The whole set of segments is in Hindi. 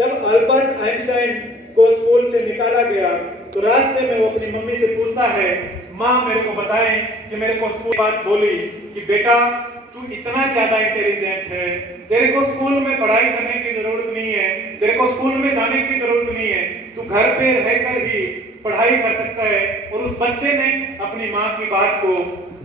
जब अल्बर्ट आइंस्टाइन को स्कूल से निकाला गया तो रास्ते में वो अपनी मम्मी से पूछता है, माँ मेरे को बताएं कि मेरे को स्कूल बात बोली कि बेटा तू इतना ज्यादा इंटेलिजेंट है, तेरे को स्कूल में पढ़ाई करने की जरूरत नहीं है, तेरे को स्कूल में जाने की जरूरत नहीं है, तू घर पे रहकर ही पढ़ाई कर सकता है। और उस बच्चे ने अपनी माँ की बात को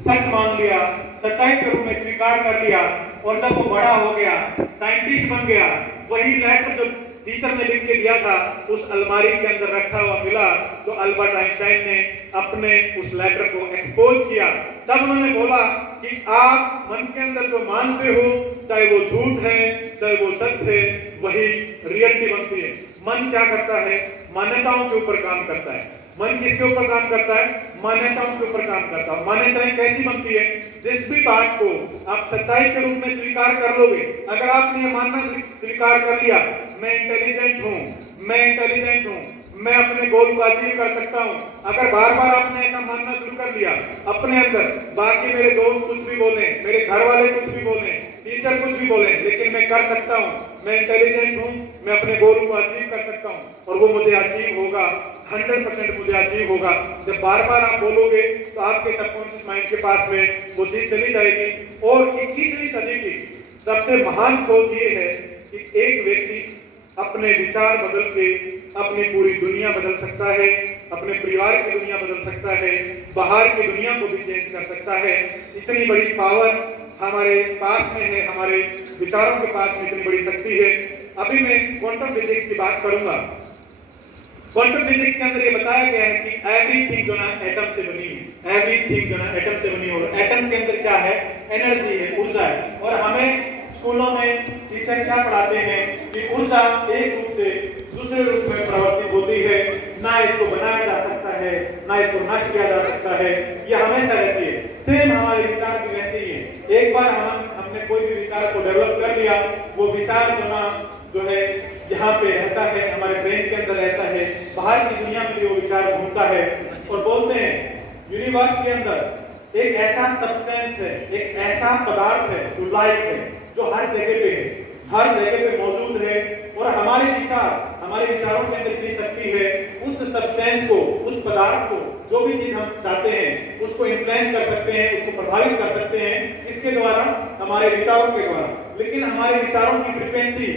सच मान लिया, सच्चाई के रूप में स्वीकार कर लिया। और जब वो बड़ा हो गया, साइंटिस्ट बन गया, वही लेटर जो टीचर ने लिख के दिया था उस अलमारी के अंदर रखा हुआ मिला, तो अल्बर्ट आइंस्टाइन ने अपने उस लेटर को एक्सपोज किया। तब उन्होंने बोला कि आप मन के अंदर जो मानते हो, चाहे वो झूठ है चाहे वो सच है, वही रियलिटी बनती है। मन क्या करता है? मान्यताओं के ऊपर काम करता है। मन किसके ऊपर काम करता है? मान्यताओं के ऊपर काम करता है। मान्यताएं कैसी बनती है? जिस भी बात को आप सच्चाई के रूप में स्वीकार कर लोगे, अगर आपने ये मानना स्वीकार कर लिया, मैं इंटेलिजेंट हूँ, मैं इंटेलिजेंट हूँ, मैं अपने गोल को अचीव कर सकता हूँ, अगर बार बार आपने ऐसा मानना शुरू कर दिया अपने अंदर, बाकी मेरे दोस्त कुछ भी बोले, मेरे घर वाले कुछ भी बोले, टीचर कुछ भी बोले, लेकिन मैं कर सकता हूँ, मैं इंटेलिजेंट हूँ, मैं अपने गोल को अचीव कर सकता हूँ और वो मुझे अचीव होगा, 100% मुझे अचीव होगा। जब बार बार आप बोलोगे तो आपके सबकॉन्शियस माइंड के पास में वो चीज चली जाएगी। और 21वीं सदी की सबसे महान खोज ये है कि एक व्यक्ति अपने विचार बदल के अपनी पूरी दुनिया बदल सकता है, अपने परिवार की दुनिया बदल सकता है, बाहर की दुनिया को भी चेंज कर सकता है। इतनी बड़ी पावर हमारे पास में है, हमारे विचारों के पास में इतनी बड़ी शक्ति है। अभी मैं क्वांटम फिजिक्स की बात करूंगा। क्वांटम फिजिक्स के अंदर ये बताया गया है कि एवरीथिंग जो ना एटम से बनी है, एवरीथिंग जो ना एटम से बनी है। और एटम के अंदर क्या है? एनर्जी है, ऊर्जा है। और हमें स्कूलों में टीचर क्या पढ़ाते हैं कि ऊर्जा एक रूप से दूसरे रूप में परिवर्तित होती है, ना इसको बनाया जा सकता है, ना इसको नष्ट किया जा सकता है, ये हमेशा रहती है। सेम हमारे विचार भी वैसे ही है। एक बार हमने कोई भी विचार को डेवलप कर लिया, वो विचार जो है यहाँ पे रहता है, हमारे ब्रेन के अंदर रहता है, बाहर की दुनिया में भी वो विचार घूमता है। और बोलते हैं यूनिवर्स के अंदर एक ऐसा सब्सटेंस है, एक ऐसा पदार्थ है जो लाइफ है, जो हर जगह पे है, हर जगह पे मौजूद है। और हमारे विचारों के अंदर इतनी शक्ति है, उस सब्सटेंस को, उस पदार्थ को, जो भी चीज हम चाहते हैं उसको इन्फ्लुएंस कर सकते हैं, उसको प्रभावित कर सकते हैं, इसके द्वारा, हमारे विचारों के द्वारा। लेकिन हमारे विचारों की फ्रीक्वेंसी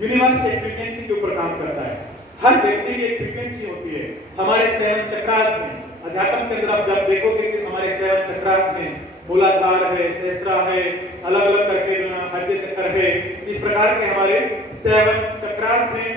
यूनिवर्स के फ्रीक्वेंसी के ऊपर काम करता है। हर व्यक्ति की एक फ्रीक्वेंसी होती है। हमारे 7 चक्रास में, अध्यात्म के अंदर आप जब देखोगे कि हमारे 7 चक्रास में मूलाधार है, सहस्रा है, अलग अलग करके जो ना हृदय चक्र है, इस प्रकार के हमारे 7 चक्रास हैं,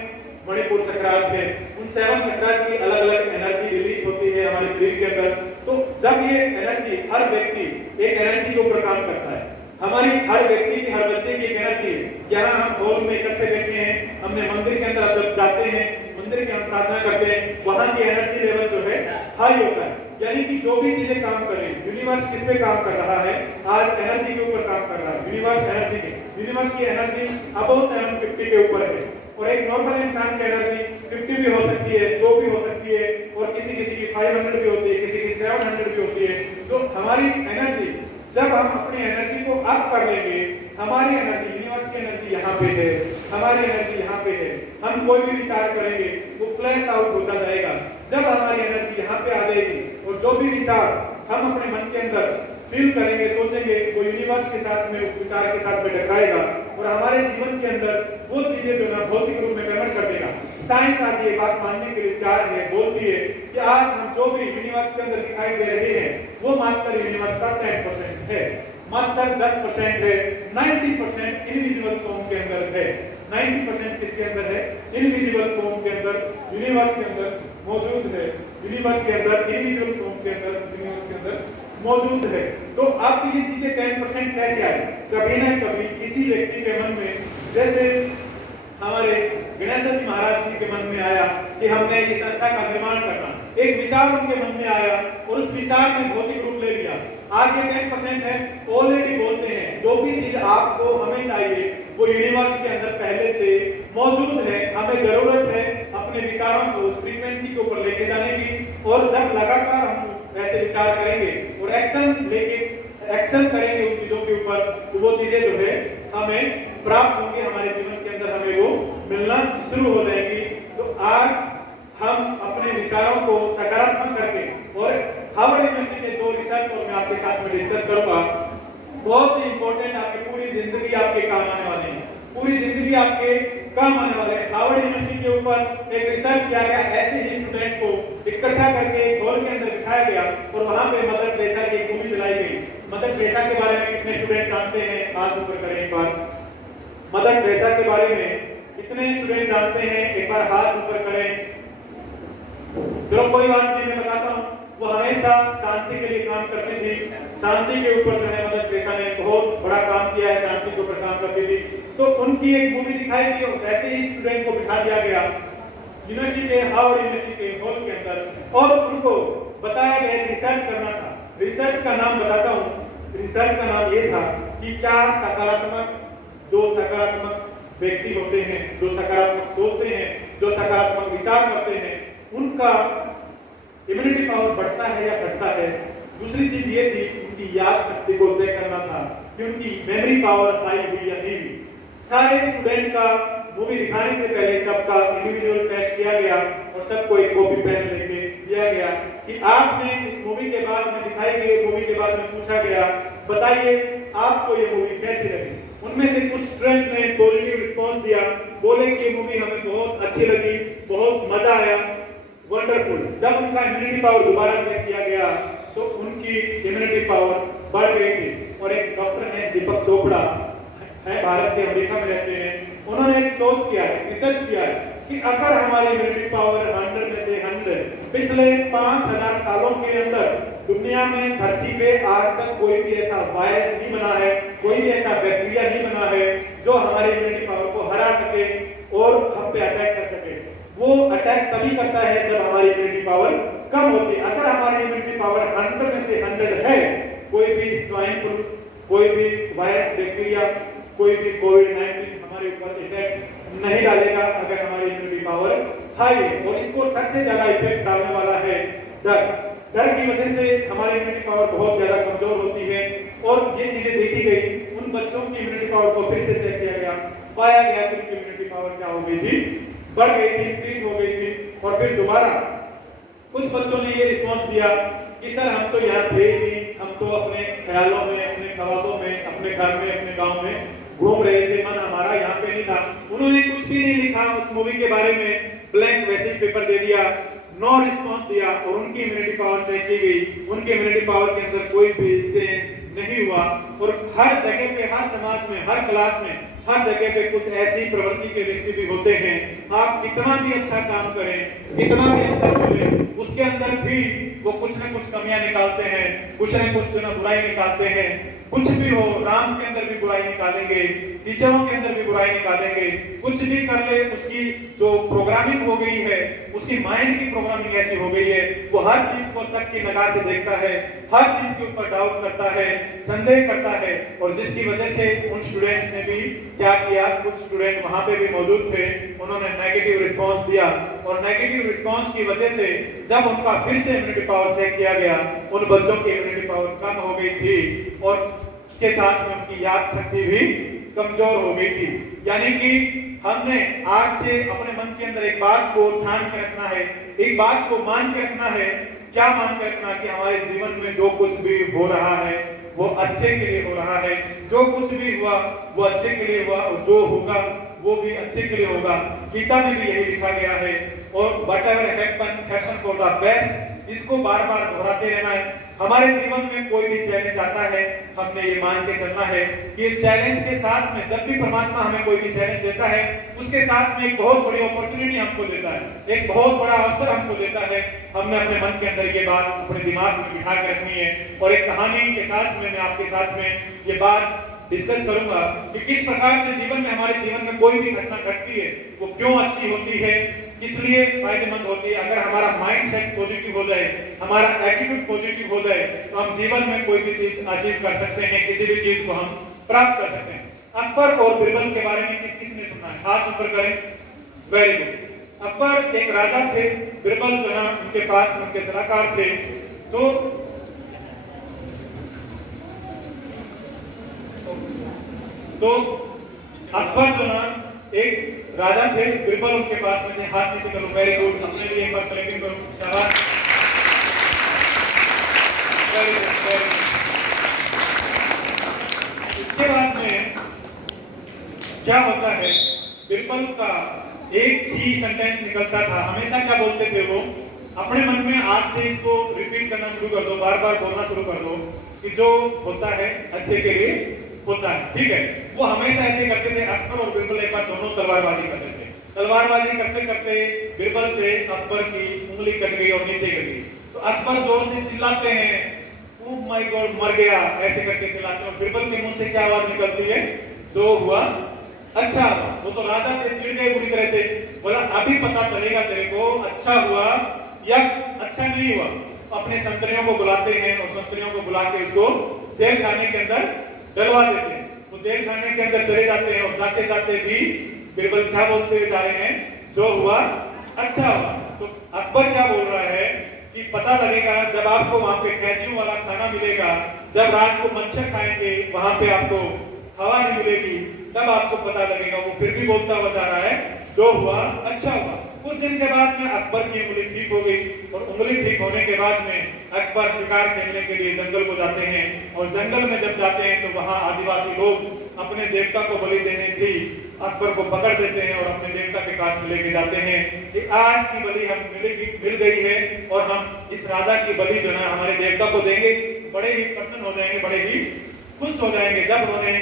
मणिपुर चक्रास है। उन 7 चक्रास की अलग अलग एनर्जी रिलीज होती है हमारे शरीर के अंदर। तो जब ये एनर्जी, हर व्यक्ति एक एनर्जी के ऊपर काम करता है। हमारी हर व्यक्ति की, हर बच्चे की एक एनर्जी है। यहाँ हम हॉल में इकट्ठे बैठे हैं, हमने मंदिर के अंदर जब जाते हैं, मंदिर के हम प्रार्थना करते हैं, वहां की एनर्जी लेवल जो है हाई होता है। यानी कि जो भी चीजें काम कर रही है, यूनिवर्स किस पे काम कर रहा है? आज एनर्जी के ऊपर काम कर रहा है। यूनिवर्स की एनर्जी अबव 750 के ऊपर है। और एक नॉर्मल इंसान की एनर्जी 50 भी हो सकती है, 100 भी हो सकती है, और किसी की 500 भी होती है, किसी की 700 भी होती है। तो हमारी एनर्जी, जब हम अपनी एनर्जी को अप कर लेंगे, हमारी एनर्जी, यूनिवर्स की एनर्जी यहाँ पे है, हमारी एनर्जी यहाँ पे है, हम कोई भी विचार करेंगे वो फ्लैश आउट होता जाएगा। जब हमारी एनर्जी यहाँ पे आ जाएगी और जो भी विचार हम अपने मन के अंदर फील करेंगे, सोचेंगे, वो यूनिवर्स के साथ में, उस विचार के साथ में टकराएगा और हमारे जीवन के अंदर वो चीजें जो ना भौतिक रूप में कन्वर्ट कर देगा। साइंस आज ये बात मानने के लिए तैयार है, बोलती है कि आज हम जो भी यूनिवर्स के अंदर दिखाई दे रहे हैं वो मात्र यूनिवर्स का 10% है, मात्र 10% है। 90% इनविजिबल फॉर्म के अंदर है। 90% किसके अंदर है? इनविजिबल फॉर्म के अंदर, यूनिवर्स के अंदर मौजूद है। यूनिवर्स के अंदर, इनविजिबल फॉर्म के अंदर, यूनिवर्स के अंदर मौजूद है। तो अब ये चीजें 10% कैसे आई? कभी ना कभी किसी व्यक्ति के मन में, जैसे हमारे गणेश जी महाराज जी के मन में आया कि हमने इस संस्था का निर्माण करना, एक विचार उनके मन में आया और उस विचार ने भौतिक रूप ले लिया। आज ये 10% है। ऑलरेडी बोलते हैं जो भी चीज आपको, हमें चाहिए वो यूनिवर्स के अंदर पहले से मौजूद है। हमें जरूरत है अपने विचारों को उस फ्रीक्वेंसी के ऊपर लेके जाने की। और जब लगातार हम ऐसे विचार करेंगे और एक्शन करेंगे उन चीजों के ऊपर, तो वो चीजें जो है हमें प्राप्त होंगी, हमारे जीवन के अंदर हमें वो मिलना शुरू हो जाएंगी। तो आज हम अपने विचारों को सकारात्मक करके और हार्वर्ड यूनिवर्सिटी के 2 रिसर्च और मैं आपके साथ में डिस्कस करूंगा, बहुत ही इंपॉर्टेंट, आपकी पूरी जिंदगी आपके काम आने वाली है, पूरी जिंदगी आपके काम आने वाले हैं। हार्वर्ड यूनिवर्सिटी के ऊपर एक रिसर्च किया गया, ऐसे ही स्टूडेंट्स को इकट्ठा करके एक हॉल के अंदर बिठाया गया और वहां पे मदर टेरेसा की एक मूवी चलाई गई। मदर टेरेसा के बारे में कितने स्टूडेंट जानते हैं? हाथ ऊपर करें एक बार। मदर टेरेसा के बारे में कितने स्टूडेंट जानते हैं? एक बार हाथ ऊपर करें। चलो कोई बात नहीं, मैं बताता हूँ। वो हमेशा शांति के लिए काम करती थी, शांति के ऊपर जो है मदर टेरेसा ने बहुत बड़ा काम किया है, शांति के ऊपर काम करती थी। तो उनकी एक मूवी दिखाई गई और ऐसे ही स्टूडेंट को बिठा दिया गया यूनिवर्सिटी के, हार्वर्ड यूनिवर्सिटी के हॉल के अंदर और उनको बताया गया रिसर्च करना था। रिसर्च का नाम बताता हूँ। रिसर्च का नाम ये था कि क्या सकारात्मक व्यक्ति होते हैं, जो सकारात्मक सोचते हैं, जो सकारात्मक विचार करते हैं, उनका इम्यूनिटी पावर बढ़ता है या घटता है। दूसरी चीज ये थी उनकी याद शक्ति को चेक करना था कि उनकी मेमोरी पावर हाई हुई या नहीं हुई। सारे स्टूडेंट का मूवी दिखाने से पहले सबका इंडिविजुअल टेस्ट किया गया और सबको एक कॉपी पेन लेके दिया गया कि आपने इस मूवी के बाद में दिखाई गई मूवी के बाद में पूछा गया, बताइए आपको ये मूवी कैसी लगी। उनमें से कुछ स्टूडेंट ने पॉजिटिव रिस्पांस दिया, बोले कि ये मूवी हमें बहुत अच्छी लगी, बहुत मजा आया, वंडरफुल। जब उनका इम्यूनिटी पावर दोबारा चेक किया गया तो उनकी इम्यूनिटी पावर बढ़ गई थी। और एक डॉक्टर है दीपक चोपड़ा है, भारत के अमेरिका में रहते हैं, उन्होंने एक शोध किया है, रिसर्च किया है कि अगर हमारी इम्यूनिटी पावर 100 में से 100 पिछले 5000 सालों के अंदर दुनिया में धरती पे आज तक कोई भी ऐसा वायरस नहीं बना है, कोई भी ऐसा बैक्टीरिया नहीं बना है जो हमारी इम्यूनिटी पावर को हरा सके और हम पे अटैक कर सके। वो अटैक तभी करता है जब हमारी इम्यूनिटी पावर कम होती है। अगर हमारी इम्यूनिटी पावर 100 में से 100 है, कोई भी स्वाइन फ्लू, कोई भी वायरस, बैक्टीरिया, कोई भी कोविड-19 हमारे ऊपर इफेक्ट नहीं डालेगा अगर हमारी इम्यूनिटी पावर हाई है। और इसको सबसे ज्यादा इफेक्ट डालने वाला है डर। डर की वजह से हमारी इम्यूनिटी पावर बहुत ज्यादा कमजोर होती है और ये चीजें देखी गई। उन बच्चों की इम्यूनिटी पावर को फिर से चेक किया गया, पाया गया कि उनकी इम्यूनिटी पावर क्या हो गई थी, बढ़ गई थी, इंक्रीज हो गई थी। और फिर दोबारा कुछ बच्चों ने ये रिस्पांस दिया कि सर हम तो यहाँ थे ही नहीं, हम तो अपने ख्यालों में, अपने ख्वाबों में, अपने घर में, अपने गांव में घूम रहे थे, मन हमारा यहाँ पे नहीं था। उन्होंने कुछ भी नहीं लिखा उस मूवी के बारे में, ब्लैंक वैसे पेपर दे दिया, नो रिस्पांस दिया और उनकी इम्यूनिटी पावर चेक की गई। उनकी इम्यूनिटी पावर के अंदर कोई भी चेंज नहीं हुआ। और हर जगह पे, हर समाज में, हर क्लास में, हर जगह पे कुछ ऐसी प्रवृत्ति के व्यक्ति भी होते हैं। आप कितना भी अच्छा काम करें, कितना भी अच्छा करें, उसके अंदर भी वो कुछ न कुछ कमियां निकालते हैं, कुछ न कुछ बुराई निकालते हैं। कुछ भी हो, राम के अंदर भी बुराई निकालेंगे, टीचरों के अंदर भी बुराई निकालेंगे। कुछ भी कर ले, उसकी जो प्रोग्रामिंग हो गई है, उसकी माइंड की प्रोग्रामिंग ऐसी हो गई है, वो हर चीज को शक की निगाह से देखता है, हर चीज के ऊपर डाउट करता है, संदेह करता है। और जिसकी वजह से उन स्टूडेंट्स ने भी क्या किया, कुछ स्टूडेंट वहां पे भी मौजूद थे, उन्होंने नेगेटिव रिस्पांस दिया। और नेगेटिव रिस्पांस की वजह से जब उनका फिर से इम्यूनिटी पावर चेक किया गया, उन बच्चों की इम्यूनिटी पावर कम हो गई थी और उसके साथ में उनकी याद शक्ति भी कमजोर हो गई थी। यानी कि हमने आज से अपने मन के अंदर एक बात को ठान के रखना है, एक बात को मान के रखना है। क्या मान के रखना? कि हमारे जीवन में जो कुछ भी हो रहा है वो अच्छे के लिए हो रहा है, जो कुछ भी हुआ वो अच्छे के लिए हुआ और जो होगा वो भी अच्छे के लिए होगा। गीता में भी यही लिखा गया है। और whatever happen for the best, इसको बार बार दोहराते रहना है। हमारे जीवन में कोई भी चैलेंज आता है, हमने ये मान के चलना है कि चैलेंज के साथ में जब भी परमात्मा हमें कोई भी चैलेंज देता है, उसके साथ में एक बहुत बड़ी अपॉर्चुनिटी हमको देता है, एक बहुत बड़ा अवसर हमको देता है। हमने अपने मन के अंदर ये बात अपने दिमाग में बिठा के रखनी है। और एक कहानी के साथ में मैं आपके साथ में ये बात डिस्कस करूंगा कि किस प्रकार से जीवन में, हमारे जीवन में कोई भी घटना घटती है वो क्यों अच्छी होती है, किस लिए फायदेमंद होती है। अगर हमारा माइंड सेट पॉजिटिव हो जाए, हमारा एटीट्यूड पॉजिटिव हो जाए, तो हम जीवन में कोई भी चीज अचीव कर सकते हैं, किसी भी चीज को हम प्राप्त कर सकते हैं। अकबर और बिरबल के बारे में किस किस ने सुना है? हाथ ऊपर करें। Very good. अकबर एक राजा थे, बिरबल जो है उनके पास उनके सलाहकार थे। तो अकबर जो ना एक राजा थे, बिरबल उनके पास में थे। हाथ नीचे करो, वेरी गुड, अपने लिए एक बार क्लैपिंग करो, शाबाश, वेरी गुड, वेरी गुड। इसके बाद में क्या होता है, बिरबल का एक ही सेंटेंस निकलता था, हमेशा क्या बोलते थे वो, अपने मन में आज से इसको रिपीट करना शुरू कर दो, बार बार बोलना शुरू कर दो कि जो होता है अच्छे के लिए होता है, ठीक है। वो हमेशा ऐसे करते थे। अकबर और बिरबल एक बार दोनों तलवारबाजी करते थे। तलवारबाजी करते करते बिरबल से अकबर की उंगली कट गई और नीचे गिर गई। तो अकबर जोर से चिल्लाते हैं, ओ माय गॉड, मर गया, ऐसे करके चिल्लाते हैं। और बिरबल के मुंह से क्या आवाज निकलती है, जो हुआ अच्छा हुआ। वो तो राजा से चिढ़ गए बुरी तरह से, बोला अभी पता चलेगा तेरे को अच्छा हुआ या अच्छा नहीं हुआ। अपने संतरियों को बुलाते हैं और संतरियों को बुला के उसको जेल खाने के अंदर डलवा देते हैं। वो जेल खाने के अंदर चले जाते हैं और जाते जाते भी बिरबल क्या बोलते हुए जा रहे हैं, जो हुआ अच्छा हुआ। तो अकबर क्या बोल रहा है कि पता लगेगा जब आपको वहां पे कैदियों वाला खाना मिलेगा, जब रात को मच्छर खाएंगे, वहां पे आपको हवा नहीं मिलेगी, तब आपको पता लगेगा। वो फिर भी बोलता हुआ जा रहा है, जो हुआ अच्छा हुआ। कुछ दिन के बाद में अकबर की उंगली ठीक हो गई और उंगली ठीक होने के बाद में अकबर शिकार खेलने के लिए जंगल को जाते हैं। और जंगल में जब जाते हैं तो वहां आदिवासी लोग अपने देवता को बलि देने की अकबर को पकड़ देते हैं और अपने देवता के पास में लेके जाते हैं कि आज की बलि हम मिल गई है और हम इस राजा की बलि जो है हमारे देवता को देंगे। बड़े ही प्रसन्न हो जाएंगे, बड़े ही खुश हो जाएंगे। जब उन्होंने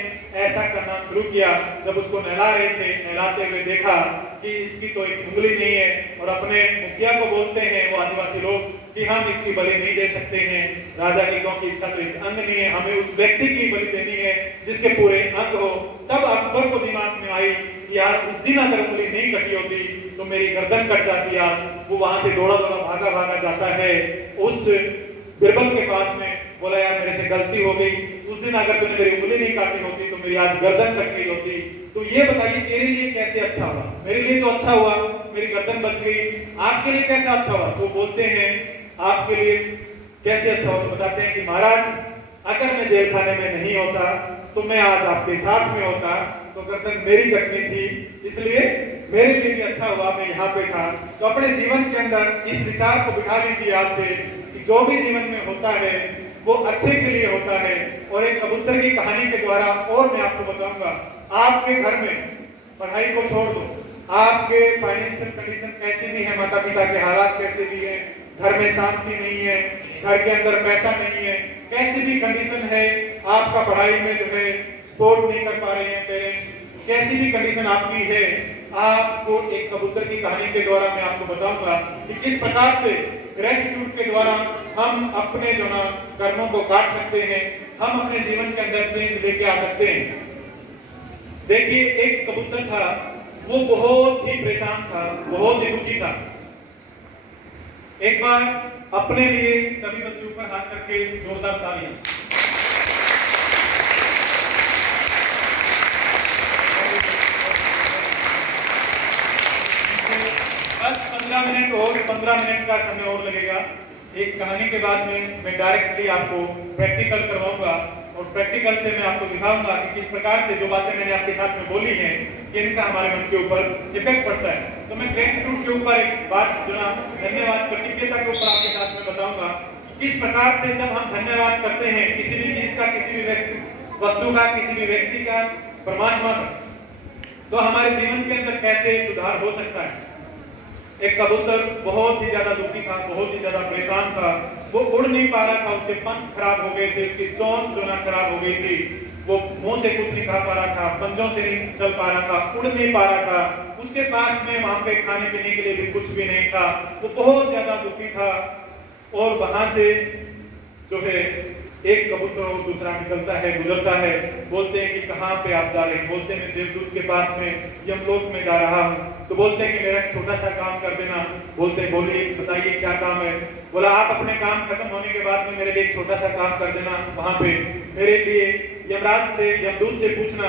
ऐसा करना शुरू किया, जब उसको नहला रहे थे, नहलाते हुए देखा कि इसकी तो एक उंगली नहीं है, और अपने मुखिया को बोलते हैं वो आदिवासी लोग कि हम इसकी बलि नहीं दे सकते हैं राजा की, क्योंकि इसका तो एक अंग नहीं है, हमें उस व्यक्ति की बलि देनी है जिसके पूरे अंग हो। तब अकबर को दिमाग में आई कि यार उस दिन अगर उंगली नहीं कटी होती तो मेरी गर्दन कट जाती। यार वो वहां से दौड़ा दौड़ा भागा भागा जाता है उस बिरबल के पास में, बोला यार मेरे से गलती हो गई, उस दिन अगर तूने मेरी उंगली नहीं काटी होती तो मेरी आज गर्दन कट गई होती। तो ये बताइए तेरे लिए कैसे अच्छा हुआ, मेरे लिए तो अच्छा हुआ, मेरी गर्दन बच गई, आपके लिए कैसा अच्छा हुआ। तो बोलते हैं आपके लिए कैसे अच्छा हुआ, तो बताते हैं कि महाराज अगर मैं जेल खाने में नहीं होता तो मैं आज आपके साथ में होता, तो गर्दन मेरी कटनी थी, इसलिए मेरे लिए भी अच्छा हुआ मैं यहाँ पे था। तो अपने जीवन के अंदर इस विचार को बिठा लीजिए आज से कि जो भी जीवन में होता है वो अच्छे के लिए होता है। और एक कबूतर की कहानी के द्वारा और मैं आपको बताऊंगा, आपके घर में पढ़ाई को छोड़ दो, आपके फाइनेंशियल कंडीशन कैसी भी है, माता पिता के हालात कैसे भी हैं, घर में शांति नहीं है, घर के अंदर पैसा नहीं है, कैसी भी कंडीशन है, आपका पढ़ाई में जो है सपोर्ट नहीं कर पा रहे हैं पेरेंट्स, कैसी भी कंडीशन आपकी है, आपको एक कबूतर की कहानी के द्वारा मैं आपको बताऊंगा कि किस प्रकार से ग्रेटिट्यूड के द्वारा हम अपने जो ना कर्मों को काट सकते हैं, हम अपने जीवन के अंदर चेंज लेके आ सकते हैं। देखिए एक कबूतर था, वो बहुत ही परेशान था, बहुत ही दुखी था। एक बार अपने लिए सभी बच्चे ऊपर हाथ करके जोरदार तालियां। 15 मिनट और 15 मिनट का समय और लगेगा। एक कहानी के बाद में मैं डायरेक्टली आपको प्रैक्टिकल करवाऊंगा और प्रैक्टिकल से मैं आपको दिखाऊंगा कि किस प्रकार से जो बातें मैंने आपके साथ में बोली हैं कि इनका हमारे मन के ऊपर इफेक्ट पड़ता है। तो मैं ग्रेटिट्यूड के ऊपर एक बात जो ना धन्यवाद कृतज्ञता के ऊपर आपके साथ में बताऊंगा, किस प्रकार से जब हम धन्यवाद करते हैं किसी भी चीज का, किसी भी वस्तु का, किसी भी व्यक्ति का, परमात्मा का, तो हमारे जीवन के अंदर कैसे सुधार हो सकता है। एक कबूतर बहुत ही ज्यादा दुखी था, बहुत ही ज्यादा परेशान था, वो उड़ नहीं पा रहा था, उसके पंख खराब हो गए थे, उसकी चोंच जो ना खराब हो गई थी, वो मुंह से कुछ नहीं खा पा रहा था, पंजों से नहीं चल पा रहा था, उड़ नहीं पा रहा था, उसके पास में वहां पे खाने पीने के लिए भी कुछ भी नहीं था, वो बहुत ज्यादा दुखी था। और वहां से जो है एक कबूतर और दूसरा निकलता है, गुजरता है, बोलते हैं कि कहाँ पे आप जा रहे हैं, बोलते हैं मैं देवदूत के पास में यमलोक में जा रहा हूँ। तो बोलते हैं कि मेरा छोटा सा काम कर देना। बोलते हैं बोलिए बताइए क्या काम है। बोला आप अपने काम खत्म होने के बाद में मेरे लिए एक छोटा सा काम कर देना, वहां पे मेरे लिए यमराज से, यमदूत से पूछना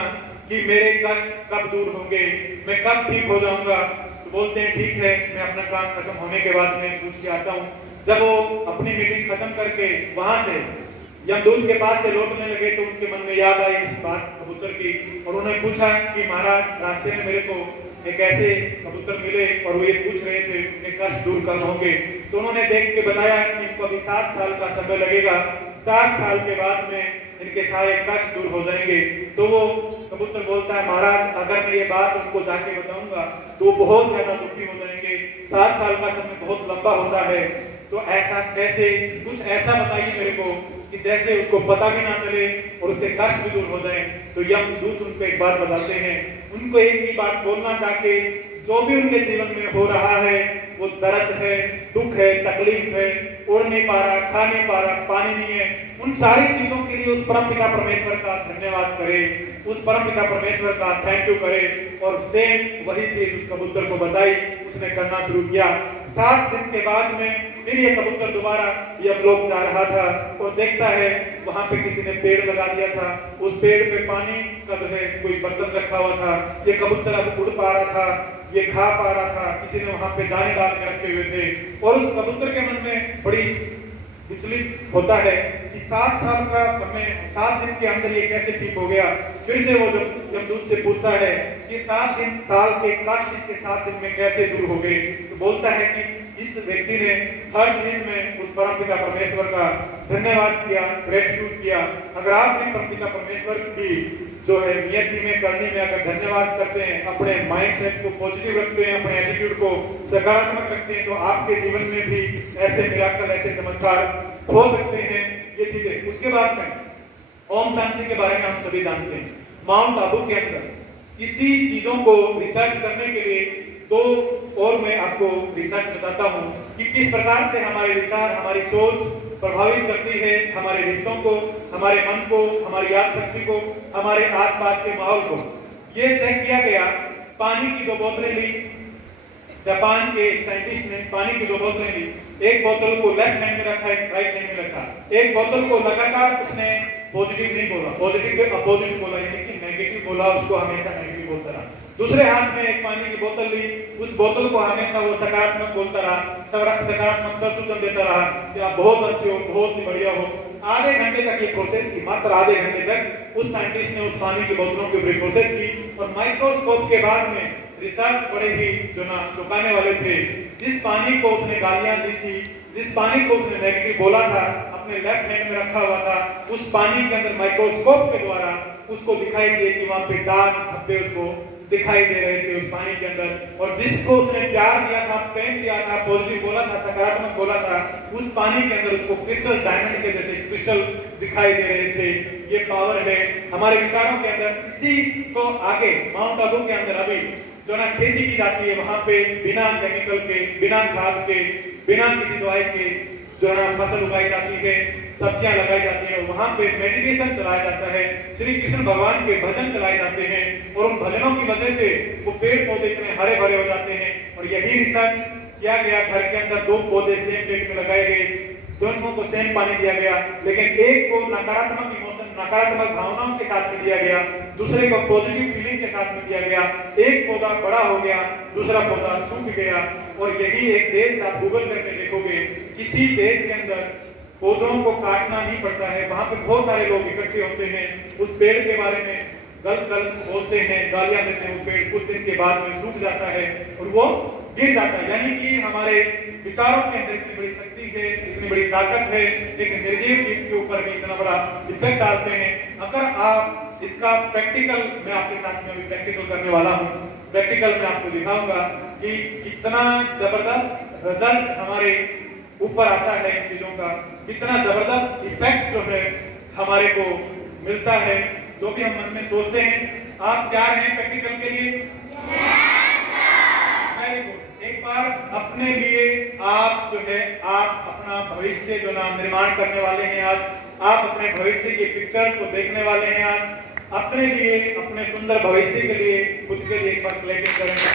कि मेरे कष्ट कब दूर होंगे, मैं कब ठीक हो जाऊंगा। तो बोलते हैं ठीक है, मैं अपना काम खत्म होने के बाद में पूछ के आता हूँ। जब वो अपनी मीटिंग खत्म करके वहां से यमदूत के पास से लौटने लगे तो उनके मन में याद आई उस बात कबूतर की, और उन्होंने पूछा कि महाराज रास्ते में मेरे को एक ऐसे कबूतर मिले और वो ये पूछ रहे थे कि कष्ट दूर कब होंगे। तो उन्होंने देख के बताया कि इनको अभी 7 साल का समय लगेगा, 7 साल के बाद में इनके सारे कष्ट दूर हो जाएंगे। तो वो कबूतर बोलता है महाराज अगर मैं ये बात उनको जाके बताऊंगा तो वो बहुत ज्यादा दुखी हो जाएंगे, 7 साल का समय बहुत लंबा होता है, तो ऐसा कैसे, कुछ ऐसा बताइए मेरे को कि जैसे उसको पता भी ना चले और उसके कष्ट भी दूर हो जाए। तो यमदूत उनको एक बात बताते हैं, उनको एक ही बात बोलना ताकि जो भी उनके जीवन में हो रहा है, वो दर्द है, दुख है, तकलीफ है, उड़ नहीं पा रहा, खा नहीं पा रहा, पानी नहीं है, उन सारी चीजों के लिए उस परमपिता परमेश्वर का धन्यवाद करे, उस परमपिता परमेश्वर का थैंक यू करे। और सेम वही चीज उस कबूतर को बताई, उसने करना शुरू किया। 7 दिन के बाद में फिर ये कबूतर दोबारा यमलोक जा रहा था और देखता है वहां पे किसी ने पेड़ लगा दिया था, उस पेड़ पे पानी का जो है कोई बर्तन रखा हुआ था। ये कबूतर अब उड़ पा रहा था, ये खा पा रहा था, किसी ने वहां पे दाने डाल के रखे हुए थे। और उस कबूतर के मन में बड़ी विचलित होता है कि 7 साल का समय, 7 दिन के अंदर ये कैसे ठीक हो गया। फिर से वो जब यमदूत से पूछता है कि 7 साल के कष्ट इसके 7 दिन में कैसे दूर हो गए, तो बोलता है कि इस व्यक्ति ने हर चीज में उस परमपिता परमेश्वर का धन्यवाद किया, ग्रेटिट्यूड किया। अगर आप भी परमपिता परमेश्वर की जो है नियति में करने में अगर धन्यवाद करते हैं, अपने माइंड सेट को पॉजिटिव रखते हैं, अपने एटीट्यूड को सकारात्मक रखते हैं, तो आपके जीवन में भी ऐसे मिराकल, ऐसे चमत्कार हो सकते हैं। ये चीजें उसके बाद में ओम शांति के बारे में हम सभी जानते हैं। माउंट आबू के अंदर इसी चीजों को रिसर्च करने के लिए तो और मैं आपको रिसर्च बताता हूं कि किस प्रकार से हमारे विचार, हमारी सोच प्रभावित करती है हमारे रिश्तों को, हमारे मन को, हमारी याद शक्ति को, हमारे आसपास के माहौल को। ये चेक किया गया, पानी की 2 बोतलें ली, जापान के एक साइंटिस्ट ने पानी की 2 बोतलें ली, एक बोतल को लेफ्ट हैंड में रखा, एक राइट हैंड में रखा, एक बोतल को लगातार उसने पॉजिटिव नहीं बोला, पॉजिटिव के अपोजिट बोला, यानी कि नेगेटिव बोला, उसको हमेशा नेगेटिव बोलता रहा। दूसरे हाथ में एक पानी की बोतल ली, उस बोतल को हमेशा वो सकारात्मक बोलता रहा, सकारात्मक सूचन देता रहा कि आप बहुत अच्छे हो, बहुत ही बढ़िया हो। आधे घंटे तक ये प्रोसेस की, मात्र आधे घंटे तक उस साइंटिस्ट ने उस पानी की बोतलों के ऊपर प्रोसेस की। और माइक्रोस्कोप के बाद में रिसर्च बड़े ही जो ना चौंकाने वाले थे। जिस पानी को उसने गालियां दी थी, जिस पानी को उसने नेगेटिव बोला था, अपने लेफ्ट हैंड में रखा हुआ था, उस पानी के अंदर माइक्रोस्कोप के द्वारा उसको दिखाई दिए कि वहां पे दाग धब्बे उसको दिखाई दे रहे थे उस पानी के अंदर। और जिसको उसने प्यार दिया था, प्रेम दिया था, पॉजिटिव बोला था, सकारात्मक बोला था, उस पानी के अंदर उसको क्रिस्टल, डायमंड के जैसे क्रिस्टल दिखाई दे रहे थे। ये पावर है हमारे विचारों के अंदर। इसी को आगे माउंट आबू के अंदर अभी जो ना खेती की जाती है, वहां पे बिना केमिकल के, बिना खाद के, बिना किसी दवाई के जो है फसल उगाई जाती है, सब्जियां लगाई जाती है, वहां पे मेडिटेशन चलाया जाता है, श्री कृष्ण भगवान के भजन चलाए जाते हैं, और उन भजनों की वजह से वो पेड़ पौधे इतने हरे भरे हो जाते हैं। और यही रिसर्च किया गया, घर के अंदर 2 पौधे सेम पेड़ में लगाए गए, दोनों को सेम पानी दिया गया, लेकिन एक को नकारात्मक इमोशन, नकारात्मक भावनाओं के साथ में दिया गया, दूसरे को पॉजिटिव फीलिंग के साथ में दिया गया। एक पौधा बड़ा हो गया, दूसरा पौधा सूख गया। और यही एक देश आप गूगल करके देखोगे, किसी देश के अंदर पौधों को काटना नहीं पड़ता है, वहां पे बहुत सारे लोग इकट्ठे होते हैं, उस पेड़ के बारे में गलत गलत बोलते हैं, गालियां देते हैं, वो पेड़ कुछ दिन के बाद में सूख जाता है और वो गिर जाता है। यानी कि हमारे विचारों के अंदर इतनी बड़ी शक्ति है, इतनी बड़ी ताकत है, एक निर्जीव चीज के ऊपर भी इतना बड़ा इफेक्ट डालते हैं। अगर आप इसका प्रैक्टिकल, मैं आपके साथ में अभी प्रैक्टिकल करने वाला हूँ, प्रैक्टिकल में आपको दिखाऊंगा कि कितना जबरदस्त रिजल्ट हमारे ऊपर आता है इन चीजों का, कितना जबरदस्त इफेक्ट जो है हमारे को मिलता है, जो भी हम मन में सोचते हैं। आप तैयार हैं प्रैक्टिकल के लिए? Very good. एक बार अपने लिए आप जो है, आप अपना भविष्य जो ना निर्माण करने वाले हैं आज, आप अपने भविष्य की पिक्चर को देखने वाले हैं आज। अपने लिए, अपने सुंदर भविष्य के लिए, खुद के लिए एक बार क्लैपिंग करेंगे।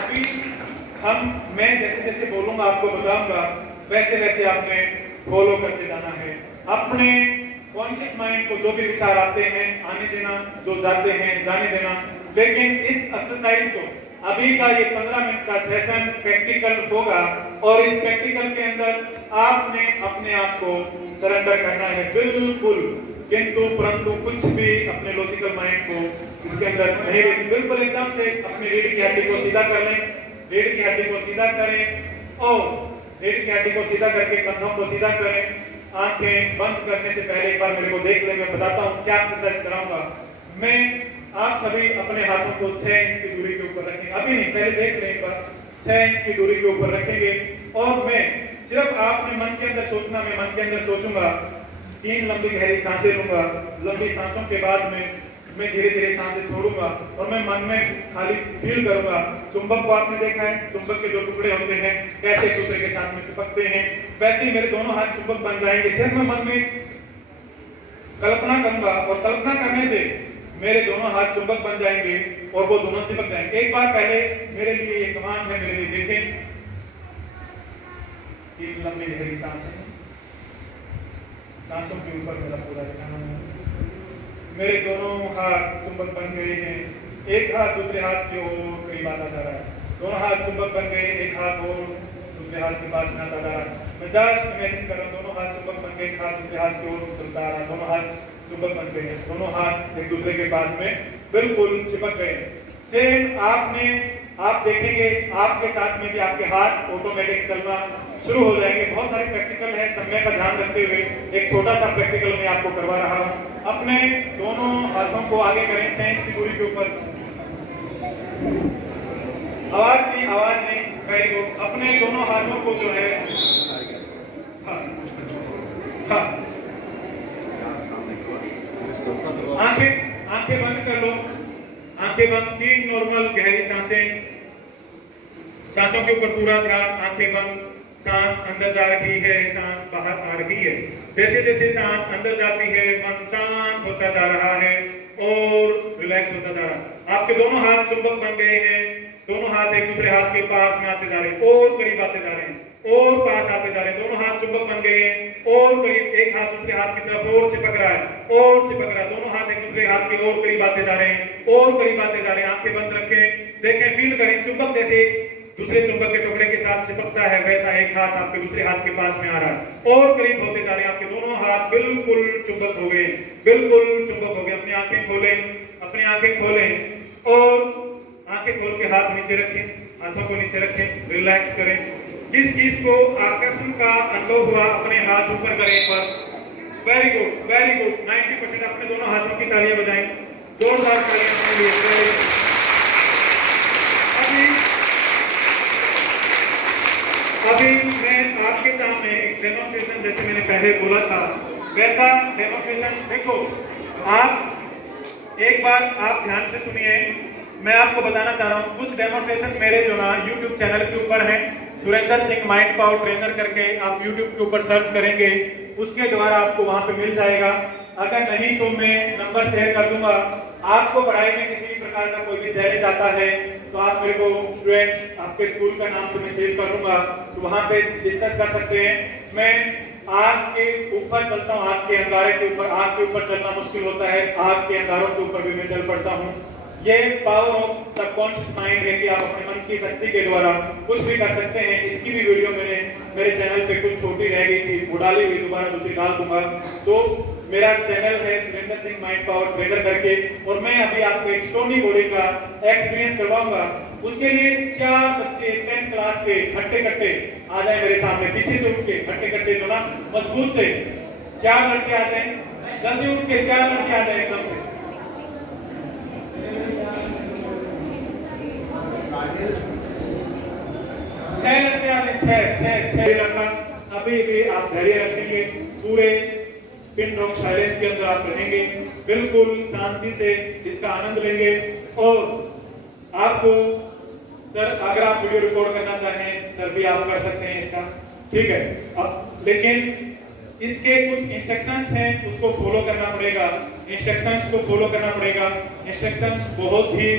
अभी मैं जैसे जैसे बोलूंगा, आपको बताऊंगा, वैसे वैसे आपने फॉलो करते जाना है। अपने कॉन्शियस माइंड को जो भी विचार आते हैं आने देना, जो जाते हैं जाने देना। लेकिन इस एक्सरसाइज को अभी का ये 15 मिनट का सेशन प्रैक्टिकल होगा और इस प्रैक्टिकल के अंदर आपने अपने आप को सरेंडर करना है बिल्कुल, किंतु परंतु कुछ भी अपने लॉजिकल माइंड को इसके अंदर नहीं लेते, बिल्कुल एकदम से अपनी रीढ़ की हड्डी को सीधा कर लें, रीढ़ की हड्डी को सीधा करें और रीढ़ की हड्डी को सीधा करके कंधों को सीधा करें। आंखें बंद करने से पहले एक बार मेरे को देख लें, मैं बताता हूँ क्या एक्सरसाइज कराऊंगा। मैं आप सभी अपने हाथों को 6 इंच की दूरी के ऊपर रखें, अभी नहीं पहले देख लें एक बार, 6 इंच की दूरी के ऊपर रखेंगे और मैं सिर्फ आपने मन के अंदर सोचना, मैं मन के अंदर सोचूंगा, 3 लंबी गहरी सांसें लूंगा, लंबी सांसों के बाद में मैं धीरे धीरे सांसें छोड़ूंगा और मैं मन में खाली फील करूंगा। चुंबक को आपने देखा है, चुंबक के जो टुकड़े होते हैं कैसे एक दूसरे के साथ में चिपकते हैं, वैसे ही मेरे दोनों हाथ चुंबक बन जाएंगे। सिर्फ मैं मन में कल्पना करूंगा और कल्पना करने से मेरे दोनों हाथ चुंबक बन जाएंगे और वो दोनों चिपक जाएंगे। एक बार पहले मेरे लिए ये कमांड है, मेरे लिए देखें, 3 लंबी गहरी सांसें, सांसों के ऊपर मेरा पूरा ध्यान है। मेरे दोनों हाथ चुंबक बन गए हैं, एक हाथ दूसरे हाथ की ओर करीब आता जा रहा है, दोनों हाथ चुंबक बन गए, एक हाथ और दूसरे हाथ के पास में आता जा रहा है। मैं जस्ट इमेजिन कर रहा हूँ, दोनों हाथ चुंबक बन गए, एक हाथ दूसरे हाथ की ओर चलता आ रहा है, दोनों हाथ चुंबक बन गए, दोनों हाथ एक दूसरे के पास में बिल्कुल चिपक गए। सेम आपने आप देखेंगे आपके साथ में भी आपके हाथ ऑटोमेटिक चलना शुरू हो जाएंगे। बहुत सारे प्रैक्टिकल है, समय का ध्यान रखते हुए एक छोटा सा प्रैक्टिकल मैं आपको करवा रहा हूँ। अपने दोनों हाथों को आगे करें 6 इंच की दूरी के ऊपर, आवाज नहीं वेरी गुड। अपने दोनों हाथों को जो है हाँ, हाँ। आंखें बंद कर लो, आंखें बंद, 3 नॉर्मल गहरी सांसें, सांसों के ऊपर पूरा ध्यान, आंखें बंद, सांस अंदर जा रही है, सांस बाहर आ रही है। जैसे जैसे सांस अंदर जाती है मन शांत होता जा रहा है और रिलैक्स होता जा रहा है। आपके दोनों हाथ चुंबक बन गए हैं, दोनों हाथ एक दूसरे हाथ के पास में आते जा रहे हैं और करीब आते जा रहे हैं और पास आते जा रहे हैं, दोनों हाथ चुंबक बन गए हैं और करीब, एक हाथ दूसरे हाथ की तरफ और चिपक रहा है और चिपक रहा है, दोनों हाथ एक दूसरे हाथ के और करीब आते जा रहे हैं और करीब आते जा रहे हैं। आंखें बंद रखें, देखें, फील करें, चुंबक जैसे दूसरे चुंबक के टुकड़े के साथ चिपकता है वैसा एक हाथ आपके दूसरे हाथ के पास में आ रहा है और करीब होते जा रहे हैं। आपके दोनों हाथ बिल्कुल चुंबक हो गए, बिल्कुल चुंबक हो गए। अपनी आंखें खोलें, अपनी आंखें खोलें और आंखें खोल के हाथ नीचे रखें, हाथों को नीचे रखें, रिलैक्स करें। जिस चीज को आकर्षण का अनुभव हुआ अपने हाथ ऊपर करें एक बार, वेरी गुड वेरी गुड। 90% अपने दोनों हाथों की तालियां बजाएं, जोरदार तालियां अपने लिए। अभी मैं आपके सामने एक डेमोन्स्ट्रेशन, जैसे मैंने पहले बोला था वैसा डेमोन्स्ट्रेशन, देखो आप एक बार आप ध्यान से सुनिए, मैं आपको बताना चाह रहा हूँ। कुछ डेमोन्स्ट्रेशन मेरे जो ना YouTube चैनल के ऊपर है, Surendra Singh mind power trainer करके आप YouTube के ऊपर सर्च करेंगे, उसके द्वारा आपको वहां पे मिल जाएगा। अगर नहीं तो मैं नंबर शेयर कर दूंगा। आपको पढ़ाई में किसी भी प्रकार का कोई भी चैलेंज आता है तो आप मेरे को स्टूडेंट्स आपके स्कूल का नाम से मैं शेयर कर दूंगा, तो वहां पे डिस्कस कर सकते हैं। मैं आग के ऊपर चलता हूँ, आग के अंगारे के ऊपर, आग के ऊपर चलना मुश्किल होता है, आग के अंगारों के ऊपर भी मैं चल पड़ता हूँ। ये पावर ऑफ सबकॉन्शियस माइंड है कि आप अपने मन की शक्ति के द्वारा कुछ भी कर सकते हैं। इसकी भी वीडियो मैंने मेरे चैनल पे कुछ छोटी रह गई थी, वो डाली हुई, दोबारा दूसरी डाल दूंगा। तो मेरा चैनल है Surendra Singh mind power trainer करके, और मैं अभी आपको एक स्टोनी बॉडी का एक्सपीरियंस करवाऊंगा। उसके लिए 4 बच्चे 10th क्लास के हट्टे कट्टे आ जाए मेरे सामने, पीछे से उठ के हट्टे कट्टे जो ना मजबूत से 4 लड़के आ जाए, जल्दी उठ के 4 लड़के आ जाए एकदम से। 6 लड़के आ जाए, 6 लड़का। अभी भी आप धैर्य रखेंगे, पूरे पिन ड्रॉप साइलेंस के अंदर आप रहेंगे, बिल्कुल शांति से इसका आनंद लेंगे। और आपको सर अगर आप वीडियो रिकॉर्ड करना चाहें सर भी आप कर सकते हैं इसका, ठीक है। अब लेकिन इसके कुछ इंस्ट्रक्शंस हैं, उसको फॉलो करना पड़ेगा, इंस्ट्रक्शंस को फॉलो करना पड़ेगा। इंस्ट्रक्शंस बहुत ही